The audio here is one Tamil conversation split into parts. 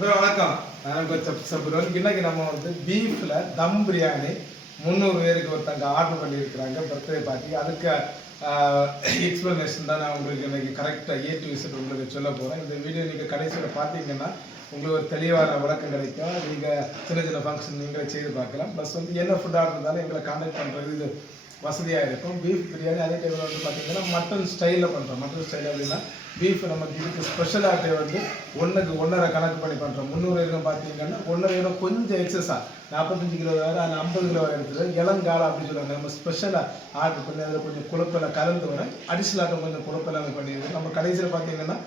வணக்கம். நான் சப்புரோன். இன்னைக்கு நம்ம வந்து பீஃப்ல தம் பிரியாணி 300 பேருக்கு ஒருத்தங்க ஆர்டர் பண்ணியிருக்கிறாங்க பர்த்டே பார்ட்டி. அதுக்கு எக்ஸ்பிளனேஷன் தான் நான் உங்களுக்கு இன்னைக்கு கரெக்டாக A to Z உங்களுக்கு சொல்ல போகிறேன். இந்த வீடியோ நீங்கள் கடைசியில் பார்த்தீங்கன்னா உங்களுக்கு ஒரு தெளிவான விளக்கம் கிடைக்கும். நீங்கள் சின்ன சின்ன ஃபங்க்ஷன் நீங்களே செய்து பார்க்கலாம். ப்ளஸ் வந்து என்ன ஃபுட் ஆர்டர் இருந்தாலும் எங்களை கான்டாக்ட் பண்ணுறது இது வசதியாக இருக்கும். பீஃப் பிரியாணி அதே டைமில் வந்து பார்த்தீங்கன்னா மட்டன் ஸ்டைலில் பண்ணுறோம். மட்டன் ஸ்டைல் அப்படின்னா பீஃப் நமக்கு இதுக்கு ஸ்பெஷலாகிட்டே வந்து 1க்கு 1.5 கணக்கு பண்ணி பண்ணுறோம். 300 இருக்கும் பார்த்தீங்கன்னா 1.5 கொஞ்சம் எக்ஸஸாக 45 கிலோ வேறு அதில் 50 கிலோ எடுத்துட்டு இளங்காலம் அப்படின்னு சொல்லுவாங்க. நம்ம ஸ்பெஷலாக ஆர்டர் பண்ணி அதில் கொஞ்சம் குழப்பெல்லாம் கலந்து வரேன். அடிஷ்னலாக கொஞ்சம் குழப்பெல்லாம் பண்ணிடுவோம். நம்ம கடைசியில் பார்த்தீங்கன்னா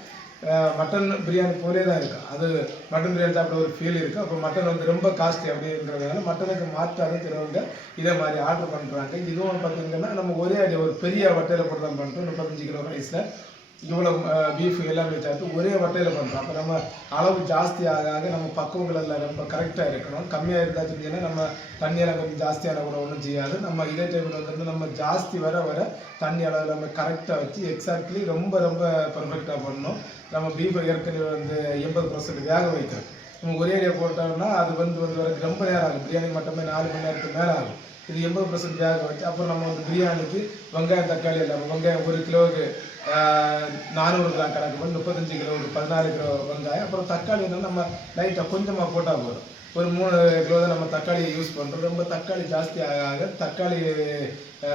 மட்டன் பிரியாணி போலே தான் இருக்கும். அது மட்டன் பிரியாணி சாப்பிட ஒரு ஃபீல் இருக்குது. அப்போ மட்டன் வந்து ரொம்ப காஸ்ட்லி அப்படிங்கிறதுனால மட்டனுக்கு மாற்றாக சிலவங்க இதே மாதிரி ஆர்டர் பண்ணுறாங்க. இதுவும் பார்த்தீங்கன்னா நம்ம ஒரே அடி ஒரு பெரிய வட்டையில் போட்டு தான் பண்ணுறோம். 35 கிலோ ரைஸில் இவ்வளோ பீஃப் எல்லாமே சேர்த்து ஒரே வட்டையில் பண்ணுறோம். அப்போ நம்ம அளவு ஜாஸ்தி ஆக நம்ம பக்குவங்கள் எல்லாம் ரொம்ப கரெக்டாக இருக்கணும். கம்மியாக இருந்தால் சொன்னீங்கன்னா நம்ம தண்ணியெல்லாம் கொஞ்சம் ஜாஸ்தியான கூட ஒன்றும் செய்யாது. நம்ம இதே டைமில் வந்து நம்ம ஜாஸ்தி வர தண்ணி அளவு நம்ம கரெக்டாக வச்சு எக்ஸாக்ட்லி ரொம்ப பர்ஃபெக்டாக பண்ணணும். நம்ம பீஃபை ஏற்கனவே வந்து 80% வேக வைக்கிறோம். நம்ம ஒரே ஏரியா போட்டோம்னா அது வந்து வரைக்கும் ரொம்ப நேரம் ஆகும். பிரியாணி மட்டுமே 4 மணி நேரத்துக்கு மேலே ஆகும். இது 80% வேக வச்சு அப்புறம் நம்ம வந்து பிரியாணிக்கு வெங்காயம் தக்காளி இல்லாமல் வெங்காயம் 1 கிலோவுக்கு 400 கிராம் கணக்கு பண்ணி 35 கிலோவுக்கு 14 கிலோ வெங்காயம். அப்புறம் தக்காளி வந்து நம்ம லைட்டாக கொஞ்சமாக போட்டால் போதும். ஒரு 3 கிலோ தான் நம்ம தக்காளி யூஸ் பண்ணுறோம். ரொம்ப தக்காளி ஜாஸ்தி ஆக தக்காளி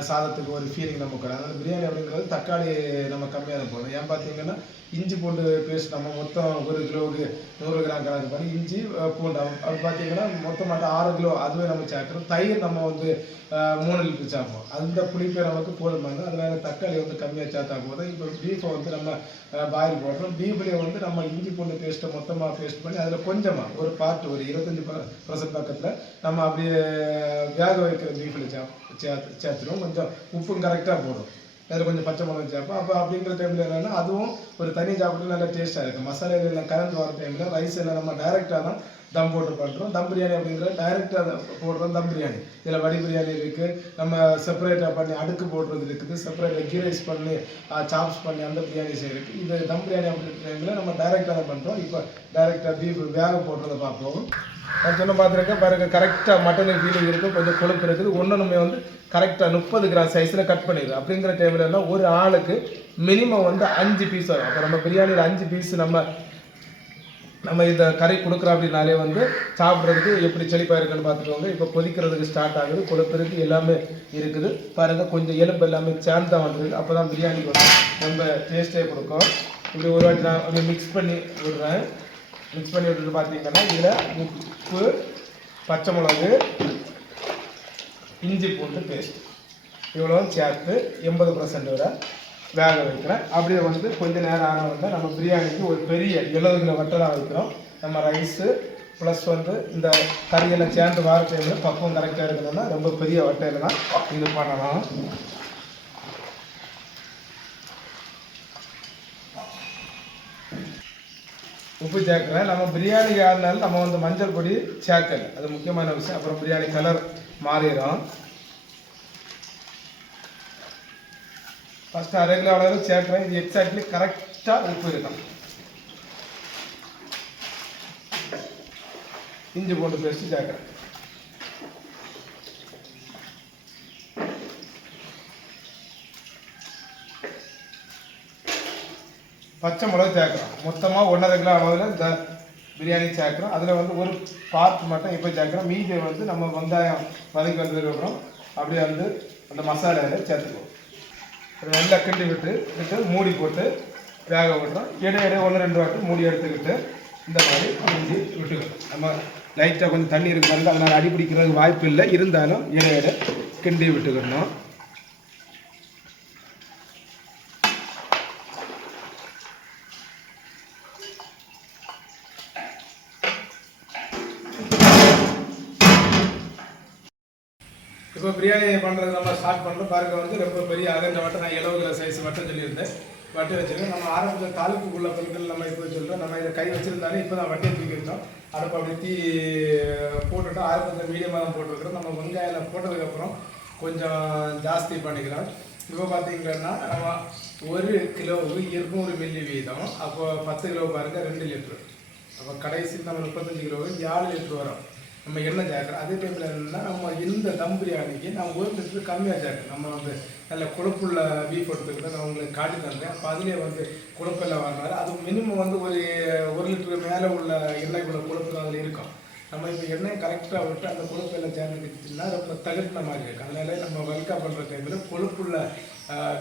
சாதத்துக்கு ஒரு ஃபீலிங் நமக்கு வரும். அதனால் பிரியாணி அப்படிங்கிறது தக்காளி நம்ம கம்மியாக தான் போடணும். ஏன் பார்த்தீங்கன்னா இஞ்சி பூண்டு பேஸ்ட் நம்ம மொத்தம் 1 கிலோவுக்கு 100 கிராம் கணக்கு பண்ணி இஞ்சி பூண்டு அது பார்த்தீங்கன்னா மொத்தமாக 6 கிலோ அதுவே நம்ம சேர்க்குறோம். தயிர் நம்ம வந்து 3 லிட்டர் சேர்ப்போம். அந்த புளிப்பே நமக்கு போதுமானது. அதனால தக்காளி வந்து கம்மியாக சேர்த்தா போதும். இப்போ பீஃபை வந்து நம்ம பாயில் போடுறோம். பீஃப்லேயே வந்து நம்ம இஞ்சி பூண்டு பேஸ்ட்டை மொத்தமாக பேஸ்ட் பண்ணி அதில் கொஞ்சமாக ஒரு பார்ட் ஒரு 25% பக்கத்தில் நம்ம அப்படியே வேக வைக்கிற பீஃபில் சேர்த்துருவோம். கொஞ்சம் உப்பும் கரெக்டாக போடும். அதில் கொஞ்சம் பச்சை மிளகாய் சேர்ப்போம். அப்போ அப்படிங்கிற டைமில் என்னென்னா அதுவும் ஒரு தனி சாப்பிட்டு நல்லா டேஸ்ட்டாக இருக்குது. மசாலா எல்லாம் கலந்து வர டைமில் ரைஸ் எல்லாம் நம்ம டைரெக்டாக தான் தம் போட்டு பண்ணுறோம். தம் பிரியாணி அப்படிங்கிற டைரெக்டாக போடுறோம். தம் பிரியாணி இதில் வடி பிரியாணி இருக்குது. நம்ம செப்பரேட்டாக பண்ணி அடுக்கு போடுறது இருக்குது. செப்பரேட்டாக கீ ரைஸ் பண்ணி சாப்ஸ் பண்ணி அந்த பிரியாணி செய்யறது. இது தம் பிரியாணி அப்படிங்கிற டைமில் நம்ம டைரெக்டாக தான் பண்ணுறோம். இப்போ டைரெக்டாக பீஃப் வேக போடுறதை பார்ப்போம். நான் சொன்ன பார்த்துருக்கேன் பாருங்கள். கரெக்டாக மட்டனுக்கு ஃபீலிங் இருக்கும். கொஞ்சம் கொழுப்பு இருக்குது. ஒன்றுமே வந்து கரெக்டாக 30 கிராம் சைஸில் கட் பண்ணிடுது. அப்படிங்கிற டைமில் எல்லாம் ஒரு ஆளுக்கு மினிமம் வந்து 5 பீஸ் வரும். அப்போ நம்ம பிரியாணியில் 5 பீஸ் நம்ம இந்த கறி கொடுக்குறோம் அப்படின்னாலே வந்து சாப்பிட்றதுக்கு எப்படி செழிப்பாக இருக்குன்னு பார்த்துக்கோங்க. இப்போ கொதிக்கிறதுக்கு ஸ்டார்ட் ஆகுது. கொழுப்பிற்கு எல்லாமே இருக்குது பாருங்கள். கொஞ்சம் எலும்பு எல்லாமே சேர்ந்து தான் வந்துருக்கு. அப்போ தான் பிரியாணிக்கு வந்து ரொம்ப டேஸ்ட்டே கொடுக்கும். இப்படி ஒரு வாட்டி நான் அப்படி மிக்ஸ் பண்ணி விடுறேன். மிக்ஸ் பண்ணி விட்டுட்டு பார்த்தீங்கன்னா இதில் உப்பு, பச்சை மிளகு, இஞ்சி பூண்டு பேஸ்ட் இவ்வளோ சேர்த்து 80% வரை வேக வைக்கிறேன். அப்படியே வந்து கொஞ்சம் நேரம் ஆன வந்து நம்ம பிரியாணிக்கு ஒரு பெரிய 70 கிலோ வட்டை வைக்கிறோம். நம்ம ரைஸு ப்ளஸ் வந்து இந்த கறியெல்லாம் சேர்ந்து வார டைமில் பக்குவம் கரெக்டாக இருக்கணும்னா ரொம்ப பெரிய வட்டையில் தான் இது பண்ணலாம். உப்பு சேர்க்குறேன். நம்ம பிரியாணிக்கு ஆடினாலும் நம்ம வந்து மஞ்சள் பொடி சேர்க்கல, அது முக்கியமான விஷயம். அப்புறம் பிரியாணி கலர் மாறிடும். ஃபஸ்ட்டு 1/2 கிலோ அளவு சேர்க்குறேன். இது எக்ஸாக்ட்லி கரெக்டாக உப்பு இருக்கும். இஞ்சி பூண்டு பேஸ்ட்டு சேர்க்குறேன். பச்சை மிளகு சேர்க்குறோம். மொத்தமாக 1.5 கிலோ அளவில் இந்த பிரியாணி சேர்க்குறோம். அதில் வந்து ஒரு பார்ட் மட்டும் இப்போ சேர்க்குறோம். மீதி வந்து நம்ம வெங்காயம் வதக்கி வந்ததுக்கப்புறம் அப்படியே வந்து அந்த மசாலாவில் சேர்த்துக்குவோம். நல்லா கிண்டி விட்டு மூடி போட்டு வேக விட்டுறோம். இடையிடையே 1-2 வாட்டி மூடி எடுத்துக்கிட்டு இந்த மாதிரி கிண்டி விட்டுக்கணும். நம்ம லைட்டாக கொஞ்சம் தண்ணி இருக்கிறது அதனால் அடி பிடிக்கிறதுக்கு வாய்ப்பு இல்லை. இருந்தாலும் இடையிட கிண்டி விட்டுக்கணும். இப்போ பிரியாணி பண்ணுறது நம்ம ஸ்டார்ட் பண்ணுறோம். பாருங்கள் வந்து ரொம்ப பெரிய அகண்ட வட்டை நான் 70 கிலோ சைஸ் வட்டம் சொல்லியிருந்தேன். வட்டை வச்சுருக்கோம். நம்ம ஆரம்பத்தில் தாலுக்குள்ள பொருட்கள் நம்ம இப்போ சொல்கிறோம். நம்ம இதை கை வச்சுருந்தாலே இப்போ தான் வட்டையை தூக்கி வச்சோம். அடுப்பு அப்படி தீ போட்டுவிட்டோம். ஆரம்பத்தில் மீடியமாக தான் போட்டுருக்குறோம். நம்ம வெங்காயம் போட்டதுக்கப்புறம் கொஞ்சம் ஜாஸ்தி பண்ணிக்கிறோம். இப்போ பார்த்தீங்கன்னா நம்ம 1 கிலோவுக்கு 200 மில்லி வீதம். அப்போ 10 கிலோ பாருங்கள் 2 லிட்டரு. அப்போ கடைசி நம்ம 35 கிலோ 7 லிட்டர் வரும் நம்ம எண்ணெய் சேர்க்குறோம். அதே டைமில் என்னென்னா நம்ம இந்த தம் பிரியாணிக்கு நம்ம 1 லிட்டர் கம்மியாக சேர்க்கணும். நம்ம வந்து நல்ல கொழுப்புள்ள பீஃப் எடுத்துக்கிட்டு நான் உங்களுக்கு காட்டி தந்தேன். அப்போ அதுலேயே வந்து கொழுப்பெல்லாம் வாங்கினாரு. அது மினிமம் வந்து ஒரு 1 லிட்டர் மேலே உள்ள எண்ணெய் உள்ள கொழுப்பு தான் அதில் இருக்கும். நம்ம இப்போ எண்ணெய் கரெக்டாக விட்டு அந்த கொழுப்பெல்லாம் சேர்ந்துக்கிட்டுன்னா ரொம்ப தகட்டின மாதிரி இருக்குது. அதனால நம்ம வெல்கா பண்ணுற டைமில் கொழுப்புள்ள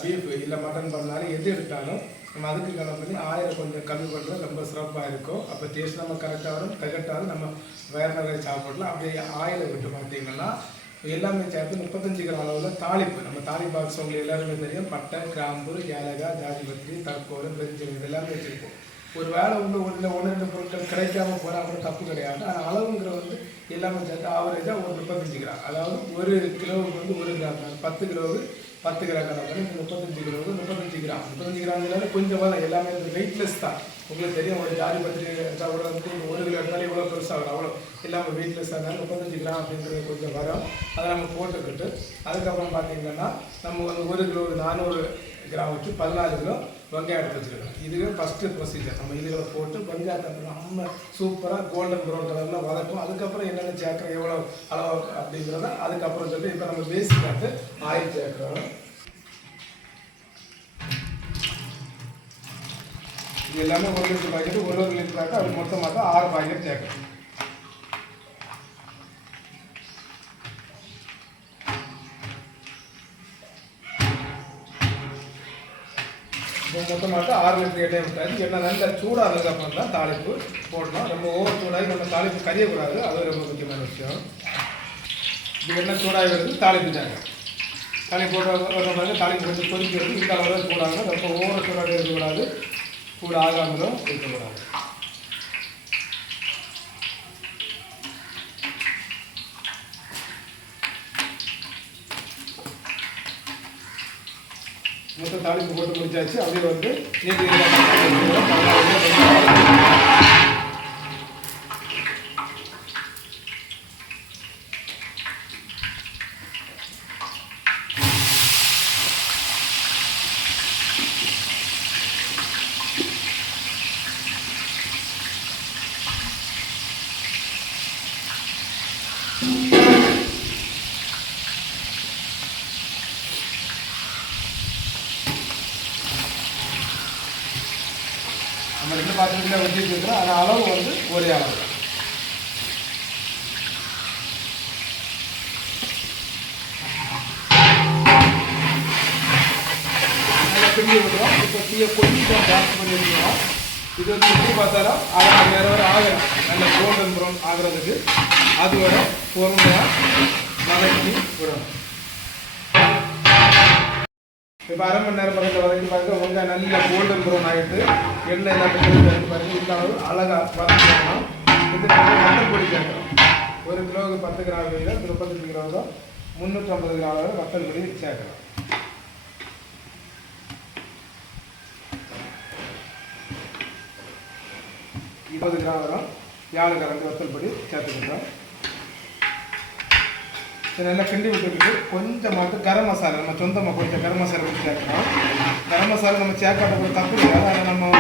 பீஃப் இல்லை மட்டன் பண்ணாலும் எது எடுத்தாலும் நம்ம அதுக்கு கணக்கு பண்ணி ஆயிரம் கொஞ்சம் கம்மி பண்ணுறது ரொம்ப சிறப்பாக இருக்கும். அப்போ டேஸ்ட் நம்ம கரெக்டாக வரும், தகட்டாலும் நம்ம வேறு நிறைய சாப்பிடலாம். அப்படியே ஆயிலை விட்டு பார்த்தீங்கன்னா எல்லாமே சேர்த்து 35 கிராம் அளவில் தாளிப்பு. நம்ம தாளிப்பு பாக்ஸ் உங்களுக்கு எல்லாருமே தெரியும். பட்டை, கிராம்பு, ஏலக்காய், ஜாதிபத்திரி, தக்கோலம், பெருஞ்சீரகம் இது எல்லாமே வச்சுருக்கோம். ஒரு வேலை வந்து ஒன்று 2 பொருட்கள் கிடைக்காம போனால் அப்புறம் தப்பு கிடையாது. ஆனால் அளவுங்கிற வந்து எல்லாமே சேர்த்து ஆவரேஜாக ஒரு 35 கிராம், அதாவது 1 கிலோவுக்கு வந்து 1 கிராம், 10 கிலோவுக்கு 10 கிராம் கணக்கு 35 கிலோவுக்கு 35 கிராம். 35 கிராம் கொஞ்சம் வரும். எல்லாமே வந்து வெயிட்லெஸ் தான். உங்களுக்கு தெரியும், ஒரு ஜாதி பத்திரி எடுத்தால் கூட வந்து 1 கிலோ எடுத்தாலும் இவ்வளோ பெருசாக வரும். அவ்வளோ எல்லாமே வெயிட்லெஸ்ஸாக இருந்தாலும் 35 கிராம் அப்படின்றது கொஞ்சம் வரும். அதை நம்ம போட்டுக்கிட்டு அதுக்கப்புறம் பார்த்தீங்கன்னா நம்ம வந்து 1 கிலோவுக்கு 400 கிராம் வச்சு 14 கிலோ வெங்காயம் எடுத்து வச்சுருக்கோம். இதுவே ஃபஸ்ட்டு ப்ரொசீஜர். நம்ம இதுகளை போட்டு வெங்காயத்தை நம்ம சூப்பராக கோல்டன் ப்ரௌன் கலரில் வதக்கும். அதுக்கப்புறம் என்னென்ன சேர்க்குறோம், எவ்வளோ அளவு அப்படிங்கிறத அதுக்கப்புறம் சொல்லிட்டு இப்போ நம்ம பேசிக் பார்த்து ஆயில் சேர்க்குறோம். இது எல்லாமே 1 லிட்டர் பாக்கெட்டு 1 லிட்டர் பாக்கெட் அது மொத்தமாக 6 பாக்கெட் சேர்க்கணும். மொத்தமாக 6 லிட்டர் எண்ணெய் விட்டாது. எண்ணெய் நல்லா சூடானதுக்கு அப்புறம் தான் தாளிப்பு போடணும். நம்ம ஓவர் சூடாகி நம்ம தாளிப்பு கரியக்கூடாது. அது ரொம்ப முக்கியமான விஷயம். இது எண்ணெய் சூடாகி வருது, தாளிப்பு தாங்க தாளிப்பு போட்டு தாளிப்பு கொஞ்சம் கொதிக்கிறது. இந்த அளவு சூடாகணும். ரொம்ப ஓவர் சூடாக இருக்கக்கூடாது, சூடு ஆகாமலும் இருக்கக்கூடாது. மொத்தம் தாளிப்பு போட்டு முடிச்சாச்சு. அப்படியே வந்து நம்ம 2 பாத்திரத்தில் வச்சுட்டு இருக்கிறோம். அது அளவு வந்து ஒரே அளவு தான். நல்லா கிண்டி விட்டுறோம். இப்போ தீயை கொஞ்சம் ஜாஸ்தி பண்ணி வச்சுக்கிறோம். இது வந்து எப்படி பார்த்தாலும் அரை நேரம் வரை ஆகலாம். நல்ல கோல்டன் ப்ரௌன் ஆகிறதுக்கு அது வரை பொறுமையாக வதக்கி விடணும். இப்போ அரை மணி நேரம் பக்கத்தில் வதக்கி பாருங்க. வெங்காயம் நல்லா கோல்டன் ப்ரௌன் ஆகிட்டு எண்ணெய் எல்லாத்தையும் வதக்கி பாருங்கள். இந்த அளவு அழகாக வதக்கிடணும். இது வத்தல் பொடி சேர்க்கணும். 1 கிலோவுக்கு 10 கிராம் வேணும். 35 கிலோவுக்கு 350 கிராம் அளவு வத்தல் பொடி சேர்க்கலாம். இருபது கிராம் வரும் 7 கரண்டி வத்தல் பொடி சேர்த்துக்கிட்டோம். நல்லா கிண்டி விட்டுக்கிட்டு கொஞ்சமாக கரம் மசாலா நம்ம சொந்தமாக கொஞ்சம் கரம் மசாலா வச்சு சேர்க்கணும். கரம் மசாலா நம்ம சேர்க்காட்ட ஒரு தப்பு இல்லை. அதை நம்ம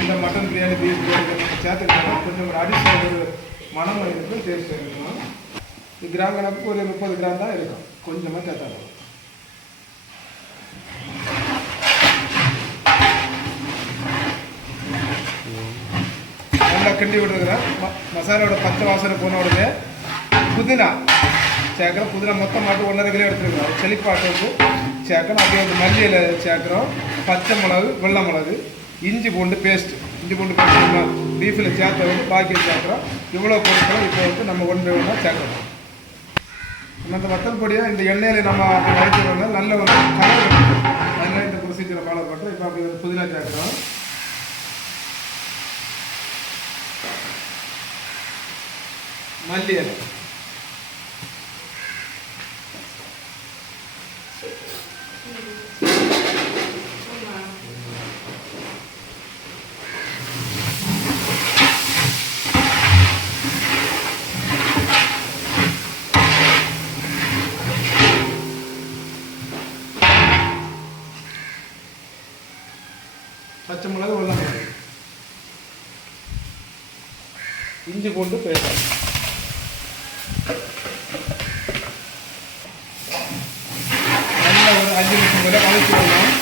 இந்த மட்டன் பிரியாணி, பீஃப் பிரியாணி நம்ம சேர்த்துக்கிட்டோம். கொஞ்சம் ஒரு அடிஷனல் ஒரு மனம் இருக்கும், டேஸ்ட் இருக்கணும். இது கிராம் கணக்கு ஒரு 30 கிராம் தான் இருக்கும். கொஞ்சமாக சேர்த்தாங்க. நல்லா கிண்டி விட்டுருக்குறேன். மசாலாவோட பச்சை வாசனை போன உடனே புதினா சேர்க்குறோம். புதினா மொத்தமாக 1.5 கிலோ எடுத்துருக்கோம். செழிப்பாட்டுக்கு சேர்க்கணும். அப்படியே வந்து மல்லியில் சேர்க்குறோம். பச்சை மிளகு, வெள்ளை மிளகு, இஞ்சி பூண்டு பேஸ்ட்டு நம்ம பீஃபில் சேர்த்த வந்து பாக்கி சேர்க்குறோம். இவ்வளோ பொருட்களும் இப்போ வந்து நம்ம ஒன்றா சேர்க்குறோம். அந்த வத்தல் பொடியை இந்த எண்ணெயில் நம்ம அப்படி வதக்கிடுவாங்க. நல்ல ஒரு கலர். அதனால இந்த ப்ரொசீஜரை ஃபாலோ பண்ணுறோம். இப்போ அப்படி ஒரு புதினா சேர்க்குறோம். மல்லி இலை, பச்சை மிளகு, வெள்ளை மிளகு. இஞ்சி பூண்டு பேஸ்ட். நல்லா ஒரு 5 நிமிஷம் வரை வதக்கி விடலாம்.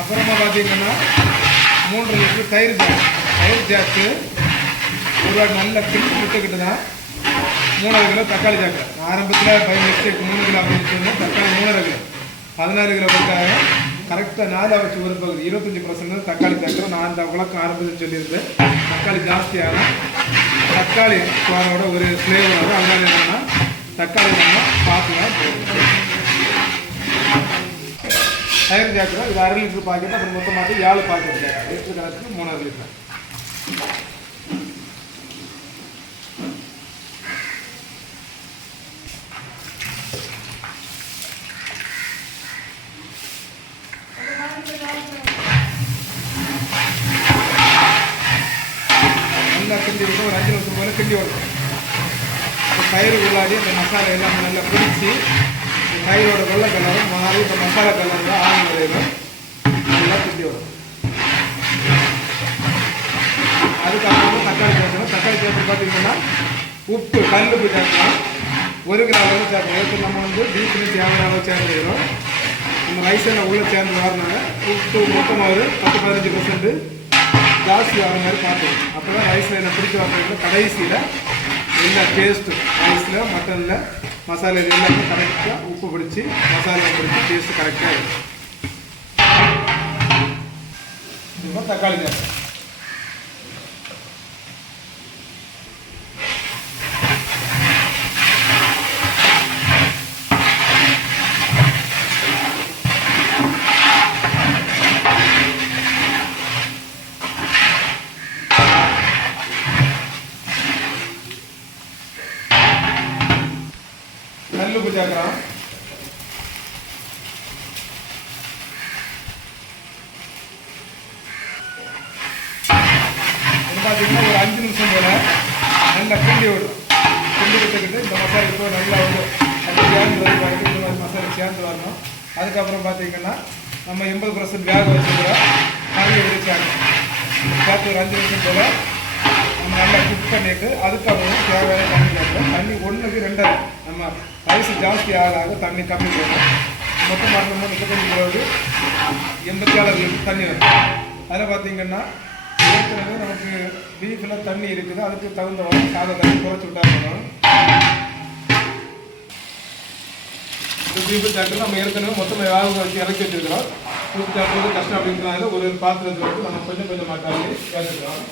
அப்புறமா பார்த்தீங்கன்னா 3 லிட்டர் தயிர் சேர்த்து ஒரு வாட்டி நல்லா கிண்டி விட்டுக்கிட்டு தான் 3 கிலோ தக்காளி சேர்க்குறேன். ஆரம்பத்தில் 15 3 கிலோ அப்படின்னு சொன்னால் தக்காளி 3 கிலோ 16 கிலோ வெங்காயம் கரெக்டாக 4 வச்சு ஒரு பகுதி 25% தக்காளி சேர்க்குறோம். நான் அந்த விளக்கம் ஆரம்பத்தில் சொல்லியிருந்தேன். தக்காளி ஜாஸ்தியான தக்காளி சுவாரோட ஒரு ஃப்ளேவர் வரும். அதனால என்னென்னா தக்காளி நம்ம பார்த்துலாம் போடுவோம். தயிர் சேர்க்குறோம். இது 1/2 லிட்டர் பாக்கெட். அப்புறம் மொத்தமாக 7 பாக்கெட் சேர்க்குறோம். லிட்டர் கணக்கு 3 லிட்டர். நல்லா கிண்டி விட்டு ஒரு 5 நிமிஷம் போல கிண்டி விடணும். தயிர் உள்ளாடி அந்த மசாலா எல்லாம் நல்லா பிடிச்சி தயிரோட வெள்ளை கலரும் மாறி இந்த மசாலா கலர் தான் ஆகும் வரையிலும் நல்லா கிண்டி விடணும். அதுக்கப்புறம் தக்காளி சேர்க்கணும். தக்காளி சேர்த்து பார்த்தீங்கன்னா உப்பு கல்லுப்பு சேர்க்கலாம். 1 கிலோ அளவு சேர்க்கணும். ஏற்கனவே நம்ம டீப்னு தேவையான அளவு சேர்ந்துக்கிறோம். நம்ம ரைஸில் உள்ளே சேர்ந்து வரனால உப்பு மொத்தமாக ஒரு 10-15% ஜாஸ்தி ஆகிற மாதிரி பார்க்கணும். அப்போ தான் ரைஸில் என்ன பிடிச்சி வரணும்னா கடைசியில் எல்லா டேஸ்ட்டு ரைஸில் மட்டனில் மசாலா இது எல்லாமே கரெக்டாக உப்பு பிடிச்சி மசாலா பிடிச்சி டேஸ்ட்டு கரெக்டாக இருக்கும். இப்போ தக்காளி சேர்க்கணும். கல்லுப்பு சேர்க்குறோம். பார்த்தீங்கன்னா ஒரு 5 நிமிஷம் போல நல்லா கிண்டி விடும். கிண்டி விட்டுக்கிட்டு இந்த மசாலா இப்போ நல்லா வரும். அது சேர்ந்து வந்து பாருங்க. இந்த மாதிரி மசாலா சேர்ந்து வரணும். அதுக்கப்புறம் பார்த்தீங்கன்னா நம்ம 80% வேக வச்சுக்கிறோம். கறி சேர்த்து ஒரு 5 நிமிஷம் போல நம்ம நல்லா குக் பண்ணிவிட்டு அதுக்கப்புறம் தேவையான தண்ணி சேர்க்கணும். தண்ணி 1க்கு 2 நம்ம ரைஸ் ஜாஸ்தி ஆக தண்ணி கம்மி போகும். மொத்தம் பண்ணணும்னா 35 கிலோவுக்கு 87 லிட்டர் தண்ணி வரும். அதில் பார்த்தீங்கன்னா ஏற்கனவே நமக்கு பீஃபில் தண்ணி இருக்குது. அதுக்கு தகுந்த சாதம் தண்ணி குறைச்சி விட்டாங்க. இந்த பீஃபு சாப்பிட்டு நம்ம ஏற்கனவே மொத்தமாக வேக வச்சு இறக்கி வச்சுருக்கிறோம். சூப் சாப்பிட்றது கஷ்டம் அப்படின்றதுனால ஒரு பாத்திரத்தில் வந்து நம்ம கொஞ்சம் கொஞ்சம் மாட்டாங்க சேர்த்துக்கிறோம்.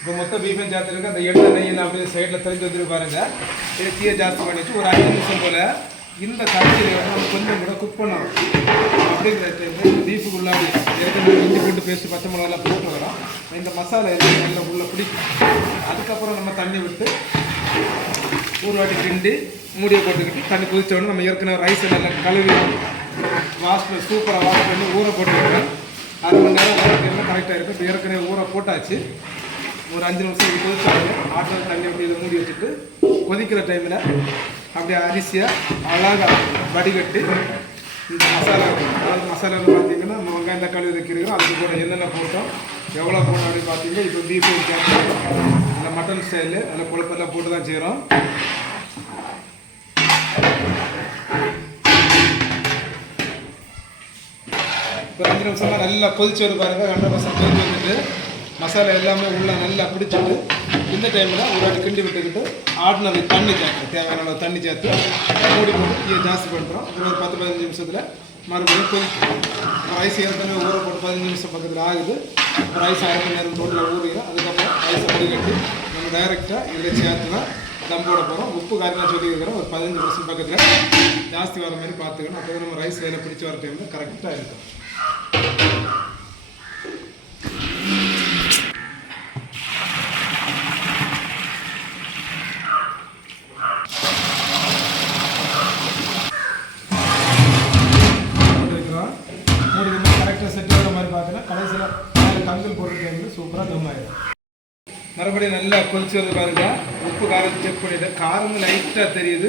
இப்போ மொத்தம் பீஃபும் சேர்த்துருக்கு. அந்த எண்ணெய் நெய்யில் அப்படியே சைடில் தெரிஞ்சு வந்துட்டு பாருங்கள். இதை தீயை ஜாஸ்தி பண்ணிவிட்டு ஒரு 5 நிமிஷம் போல் இந்த கடைசியில் நம்ம கொஞ்சம் கூட குக் பண்ணணும். அப்படிங்கிற டைம் பீஃபுக்குள்ளாடி ஏற்கனவே இஞ்சி பூண்டு பேஸ்ட்டு பச்சை மிளகாலாம் போட்டு வரோம். இந்த மசாலா எல்லாம் நல்லா உள்ளே பிடிக்கும். அதுக்கப்புறம் நம்ம தண்ணி விட்டு ஒரு வாட்டி கிண்டி மூடியை போட்டுக்கிட்டு தண்ணி கொதிச்சோடனே நம்ம ஏற்கனவே ரைஸை நல்லா கழுவி வாஷில் சூப்பராக வாஷ் பண்ணி ஊற போட்டுக்கிட்டோம். 1/2 மணி நேரம் ஊறலாம் கரெக்டாக இருக்கும். இப்போ ஏற்கனவே ஊற போட்டாச்சு. ஒரு 5 நிமிஷம் இது கொதிச்சாங்க. ஆட்டில் தண்ணி அப்படி இதை மூடி வச்சுட்டு கொதிக்கிற டைமில் அப்படியே அரிசியை அழகாக வடிகட்டி இந்த மசாலா அதாவது மசாலாவில் பார்த்தீங்கன்னா நம்ம வெங்காயம் தக்காளி வைக்கிறோம். அதுக்கு கூட என்னென்ன போட்டோம் எவ்வளோ போட்டோம் அப்படின்னு பார்த்தீங்கன்னா இப்போ பீஃப் இந்த மட்டன் ஸ்டைலு அதில் கொழுப்பெல்லாம் போட்டு தான் செய்கிறோம். இப்போ 5 நிமிஷமாக நல்லா கொதிச்சு வந்து பாருங்கள். 100% கொதிச்சு வந்துட்டு மசாலா எல்லாமே உள்ளே நல்லா பிடிச்சிட்டு இந்த டைமில் ஒரு வாட்டி கிண்டி விட்டுக்கிட்டு ஆடினது தண்ணி சேர்க்குறோம். தேவையான அளவு தண்ணி சேர்த்து மூடி போட்டு தீயை ஜாஸ்தி பண்ணுறோம். அப்புறம் ஒரு 10-15 நிமிஷத்தில் மறுபடியும் கொதிக்கும். ரைஸ் ஏற்கனவே ஊற போட்டு 15 நிமிஷம் பக்கத்தில் ஆகுது. ரைஸ் 1/2 மணி நேரம் ரோட்டில் ஊறுகிறோம். அதுக்கப்புறம் ரைஸை வடிகட்டி நம்ம டைரெக்டாக இதில் சேர்த்து தான் தம் போட போகிறோம். உப்பு காரெலாம் சொல்லியிருக்கிறோம். ஒரு 15% பக்கத்தில் ஜாஸ்தி வர மாதிரி பார்த்துக்கணும். அப்போ நம்ம ரைஸ் வேலை பிடிச்சி வர டைமில் கரெக்டாக இருக்கும். கடைசியில் கங்கல் போடுற டைமில் சூப்பராக தம் ஆகிடும். மறுபடியும் நல்லா கொதிச்சு வந்து பாருங்க. உப்பு காரம் செக் பண்ணிவிட்டேன். காரம் லைட்டாக தெரியுது.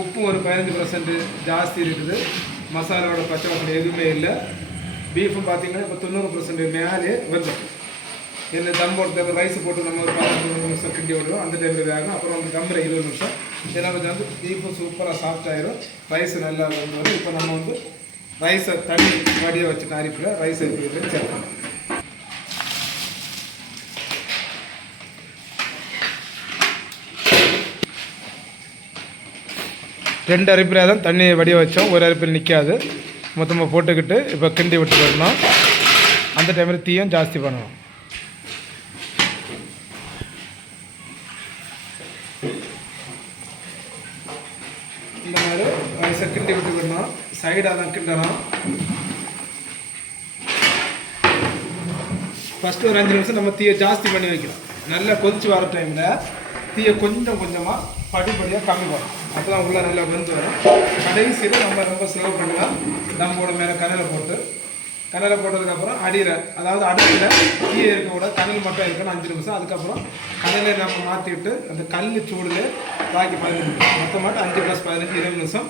உப்பு ஒரு 15% ஜாஸ்தி இருக்குது. மசாலாவோட பச்சை வாசனை எதுவுமே இல்லை. பீஃபும் பார்த்தீங்கன்னா இப்போ 90% மேலே வந்துடும். என்ன தம் போட்டு ரைஸ் போட்டு நம்ம ஒரு 15 நிமிஷம் கிண்டி விடுவோம். அந்த டைமில் வேகும். அப்புறம் வந்து தம்மில் 20 நிமிஷம். ஏன்னா வந்து பீஃபும் சூப்பராக சாஃப்ட் ஆயிரும். ரைஸ் நல்லா வந்து வரும். இப்போ நம்ம வந்து ரைஸை தண்ணி வடியை வச்சு அரிப்பில் ரைஸ் எடுத்து சேர்க்கணும். ரெண்டு அரிப்பில் தான் தண்ணி வடிய வச்சோம். ஒரு அரிப்பில் நிற்காது. மொத்தமாக போட்டுக்கிட்டு இப்போ கிண்டி விட்டு வரணும். அந்த டைமில் தீயும் ஜாஸ்தி பண்ணணும். இந்த மாதிரி ரைஸை கிண்டி விட்டு வரணும். சைடாக தான் கிண்டணும். ஃபஸ்ட்டு ஒரு 5 நிமிஷம் நம்ம தீயை ஜாஸ்தி பண்ணி வைக்கிறோம். நல்லா கொதிச்சு வர டைமில் தீயை கொஞ்சம் கொஞ்சமாக படிப்படியாக கம்மி பண்ணணும். அப்போ தான் உள்ளே நல்லா வெந்து வரும். கடைசியில் நம்ம ரொம்ப ஸ்லோ பண்ணலாம். நம்மளோட மேலே கனலை போட்டதுக்கப்புறம் அடியில், அதாவது அடுப்பில் தீயை இருக்கக்கூட கனல் மட்டும் இருக்கணும் 5 நிமிஷம். அதுக்கப்புறம் கனலை நம்ம மாற்றிவிட்டு அந்த கல் சூடில் பாக்கி 15 நிமிஷம் மொத்தமாக 5 + 15 20 நிமிஷம்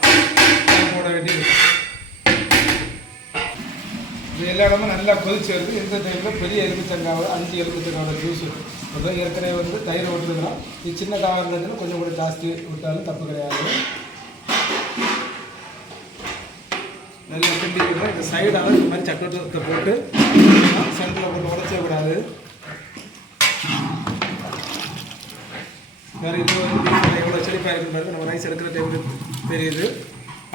போட வேண்டியது. இது எல்லா இடமும் நல்லா கொதிச்சு வருது. இந்த டைமில் பெரிய எலுமிச்சங்காவோட 5 எலுமிச்சங்காவோட ஜூஸ் அதான் ஏற்கனவே வந்து தயிர் விட்டுருக்கலாம். இது சின்ன காவாக இருந்ததுன்னா கொஞ்சம் கூட ஜாஸ்தி விட்டாலும் தப்பு கிடையாது. நல்லா கிண்டிக்கணும். இந்த சைடாக இந்த மாதிரி சட்டத்தை போட்டு சென்டரில் போட்டு உடச்சே விடாது. வேறு இது வந்து எவ்வளோ செழிப்பாக இருக்குன்னு நம்ம ரைஸ் எடுக்கிற டைம் தெரியுது.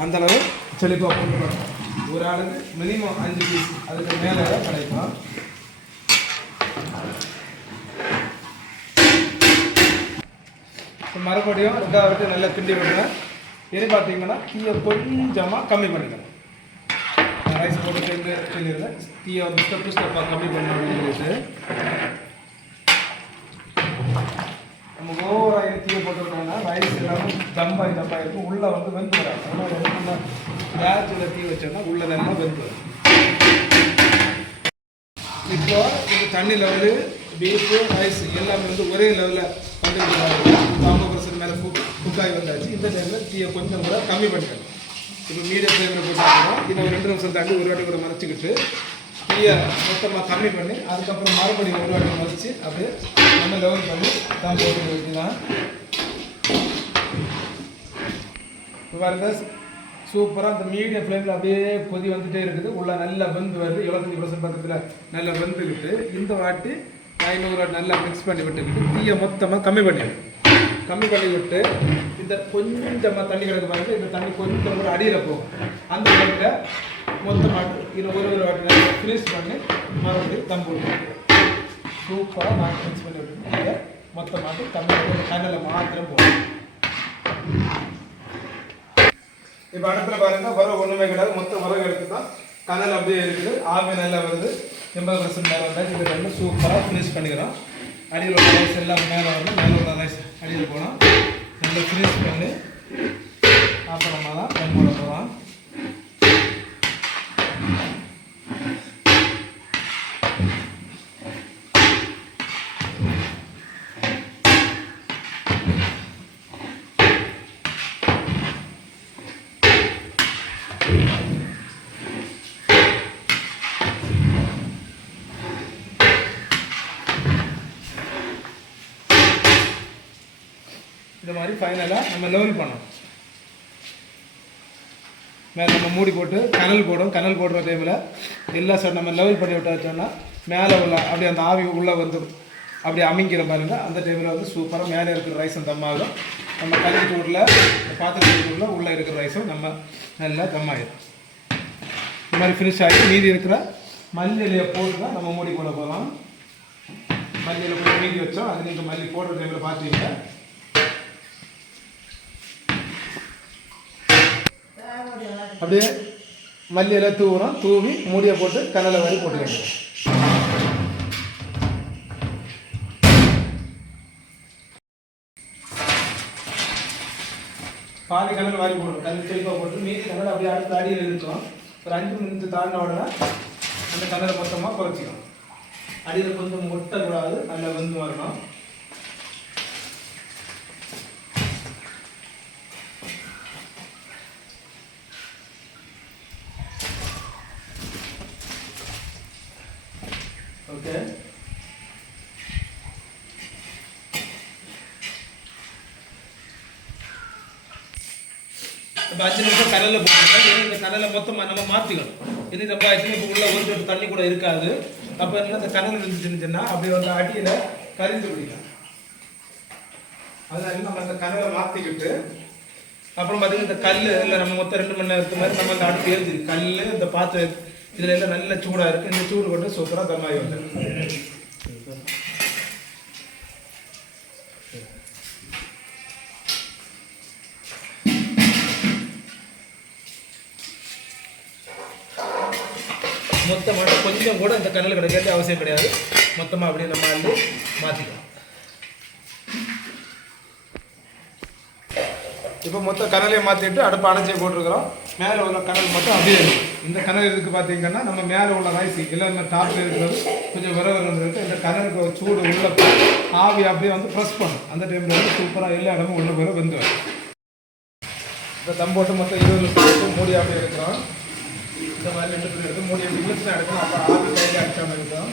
அந்தளவு செழிப்பாக போட்டு ஒரு ஆளுக்கு மினிமம் 5 பீஸ் அதுக்கு மேலே கிடைக்கும். மறுபடியும் ரெண்டாவது நல்லா கிண்டி விடுறேன். இது பார்த்தீங்கன்னா தீயை கொஞ்சமாக கம்மி பண்ணிக்கணும். ரைஸ் போட்டு கிண்டிடுறேன். தீயை வந்து ஸ்டெப்பாக கம்மி பண்ணிட்டு நம்ம ஓவராக தீயை போட்டுக்கிட்டோம்னா ரைஸ் எல்லாமே தம்பாய் இருக்கும். உள்ளே வந்து வெந்து வராது. அதனால் வந்து நம்ம கேஸில் தீ வச்சோம்னா உள்ளே நல்லா வெந்து வரும். இப்போ இந்த தண்ணி லெவலு பீஃபு ரைஸ் எல்லாமே வந்து ஒரே லெவலில் வந்து 50% மேலே குக்காய் வந்தாச்சு. இந்த டைமில் தீயை கொஞ்சம் கூட கம்மி பண்ணிக்கணும். இப்போ மீடியம் ஃப்ளேமில் போட்டுக்கிறோம். இதை ஒரு 2 நிமிஷம் தாண்டி ஒரு வாட்டி கூட மறைச்சிக்கிட்டு தீயை மொத்தமாக கம்மி பண்ணி அதுக்கப்புறம் மறுபடியும் ஒரு வாட்டி மறைச்சி அப்படியே நம்ம லெவல் பண்ணி தான் போட்டு வைக்கலாம். இப்போ பாருங்க சூப்பராக அந்த மீடியம் ஃப்ளேமில் அப்படியே கொதி வந்துகிட்டே இருக்குது. உள்ள நல்லா வெந்து வருது. 75% பக்கத்தில் நல்லா வெந்துக்கிட்டு இந்த வாட்டி இன்னொரு வாட்டி நல்லா மிக்ஸ் பண்ணி விட்டுக்கிட்டு தீயை மொத்தமாக கம்மி பண்ணி விட்டு இந்த கொஞ்சமாக தண்ணி கிடக்கு பாருங்க. இந்த தண்ணி கொஞ்சம் கூட அடியில் போகும். அந்த டைமில் மொத்தமாக இதில் ஒரு வாட்டி நல்லா ஃபினிஷ் பண்ணி மறுபடியும் தம் போட்டு சூப்பராக நான் மிக்ஸ் பண்ணி விட்டு மொத்தமாக கம்மி கண்ணில் மாத்திரம் போகும். இப்போ அடுப்பில் பாருங்கள் விறகு ஒன்றுமே கிடையாது. மொத்தம் விறகு எடுத்து தான் கனல் அப்படியே இருக்குது. ஆவி நல்லா வருது. 80% மேலே வந்தால் இது வந்து சூப்பராக ஃபினிஷ் பண்ணிக்கிறோம். அடியில் உள்ள ரைஸ் எல்லாம் மேலே வந்து மேலே உள்ள ரைஸ் அடியில் போனோம். நல்லா ஃபினிஷ் பண்ணி அப்புறமா தான் தம் போட போகிறோம். இந்த மாதிரி ஃபைனலாக நம்ம லெவல் பண்ணோம். மேலே நம்ம மூடி போட்டு கனல் போடுற டைமில் எல்லா சைடும் நம்ம லெவல் பண்ணி விட்டாச்சோன்னா மேலே உள்ள அப்படியே அந்த ஆவி உள்ளே வந்து அப்படியே அமைக்கிற பாருங்க. அந்த டைமில் வந்து சூப்பராக மேலே இருக்கிற ரைஸும் தம்மாகும். நம்ம கல்வி சூடில் பாத்திரத்தில் உள்ளே இருக்கிற ரைஸும் நம்ம நல்லா தம்மாயிடும். இந்த மாதிரி ஃபினிஷ் ஆகி மீதி இருக்கிற மல்லி இலையை போட்டு தான் நம்ம மூடி போட போகலாம். மல்லி இலை போட்டு மீதி வச்சோம். அது நீங்கள் மல்லி போடுற டைமில் பார்த்தீங்க அப்படியே மல்லி எல்லாம் தூவி மூடியை போட்டு கனலை வரி போட்டுக்கணும். பாதி கனல் வாரி போடணும். கல் செழிப்பாக போட்டு மீதி கனல் அப்படியே அடுத்த அடியில் இருக்கும். ஒரு 5 நிமிஷம் தாண்டின உடனே அந்த கனலை மொத்தமாக குறைச்சிக்கணும். அடியில் கொஞ்சம் ஒட்டக்கூடாது. நல்லா வெந்து வரணும். இப்போ 5 நிமிஷம் கடலில் போட்டுருக்கோம். இந்த கடலை மொத்தமாக நம்ம மாற்றிக்கணும். இது ரொம்ப ஆச்சுன்னா இப்போ உள்ள ஒரு சொட்டு தண்ணி கூட இருக்காது. அப்போ என்ன இந்த கடல் இருந்துச்சுன்னு சொன்னால் அப்படியே வந்து அடியில் கரிந்து பிடிக்கும். அதனால நம்ம அந்த கடலை மாற்றிக்கிட்டு அப்புறம் பார்த்தீங்கன்னா இந்த கல் இல்லை நம்ம மொத்தம் 2 மணி நேரத்துக்கு மாதிரி நம்ம அந்த அடுப்பு எழுதி கல் இந்த பாத்திரம் இதில் எல்லாம் நல்ல சூடாக இருக்குது. இந்த சூடு கொண்டு சூப்பராக தம்மாகி வந்துடும். மொத்தமாக கொஞ்சம் கூட இந்த கண்ணில் கிடைக்கிறது அவசியம் கிடையாது. மொத்தமாக அப்படியே நம்ம வந்து மாற்றிக்கலாம். இப்போ மொத்த கனலையை மாற்றிட்டு அடுப்பு அணைச்சி போட்டிருக்கிறோம். மேலே உள்ள கனல் மட்டும் அப்படியே இருக்கும். இந்த கனல் இதுக்கு பார்த்தீங்கன்னா நம்ம மேலே உள்ள ரைஸ் இல்லை நம்ம டாப்பில் இருக்கிறது கொஞ்சம் விர இருக்குது. இந்த கனலுக்கு சூடு உள்ள ஆவி அப்படியே வந்து ப்ரெஸ் பண்ணும். அந்த டைமில் வந்து சூப்பராக எல்லா இடமும் உள்ள போய் வெந்து வரும். இப்போ தம் போட்டு மொத்தம் 20 நிமிஷம் போட்டு மூடி அப்படியே இருக்கிறோம். இந்த மாதிரி 2 பேர் எடுத்து மூடி எப்படி இழுத்து எடுக்கணும். அப்போ ஆவி கையில் அடிக்காமல் இருக்கும்.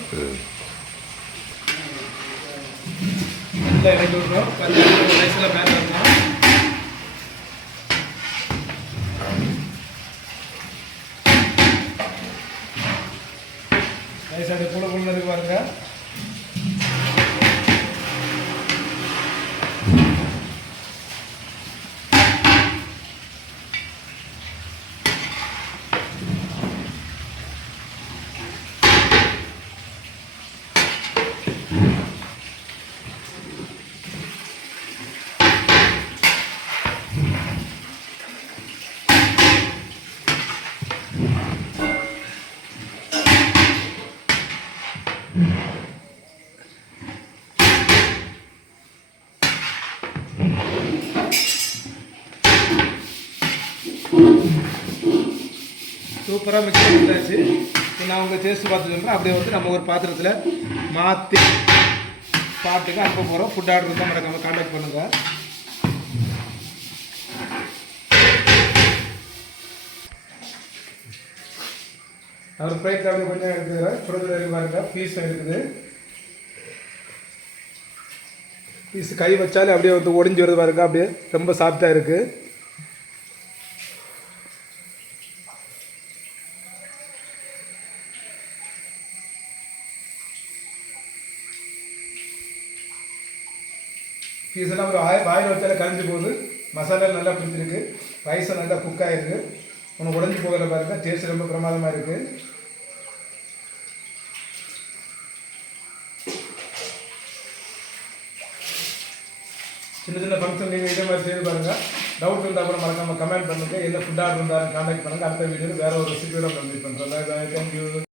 நல்லா இறக்கி விட்டுறோம். ரைஸில் மேலே இருக்கணும். ரைஸ் அப்படி கூட இருக்கு பாருங்க. சூப்பராக மிக்ஸ் பண்ணிட்டாச்சு. நான் உங்கள் டேஸ்ட்டு பார்த்து சொல்கிறேன். அப்படியே வந்து நம்ம ஒரு பாத்திரத்தில் மாற்றி பாட்டுக்கு அனுப்ப போகிறோம். ஃபுட் ஆர்டர் தான் மறக்காமல் கான்டாக்ட் பண்ணுங்கள். அவர் ப்ரைஸ் அப்படியே கொஞ்சம் எடுத்துக்கிறேன். புரோஜனம் பாருங்க. பீஸும் இருக்குது. பீஸ் கை வச்சாலே அப்படியே வந்து ஒடிஞ்சு வருது பாருங்க. அப்படியே ரொம்ப சாஃப்டாக இருக்குது. பீஸ் எல்லாம் ஒரு வாயில் வச்சாலே கரைஞ்சி போகுது. மசாலா நல்லா பிடிச்சிருக்கு. ரைஸும் நல்லா குக் ஆகிருக்கு. உனக்கு உடஞ்சி போகல பாருங்க. டேஸ்ட் ரொம்ப பிரமாதமாக இருக்குது. சின்ன சின்ன ஃபங்க்ஷன் நீங்கள் இதே மாதிரி செய்து பாருங்கள். டவுட் இருந்தால் கூட மறக்காமல் கமெண்ட் பண்ணுங்கள். என்ன ஃபுட் ஆர்டர் இருந்தாலும் கான்டாக்ட் பண்ணுங்கள். அடுத்த வீடியோவில் வேறு ஒரு ரெசிபியோட கம்ப்ளீட் பண்ணுறோம். தேங்க்யூ.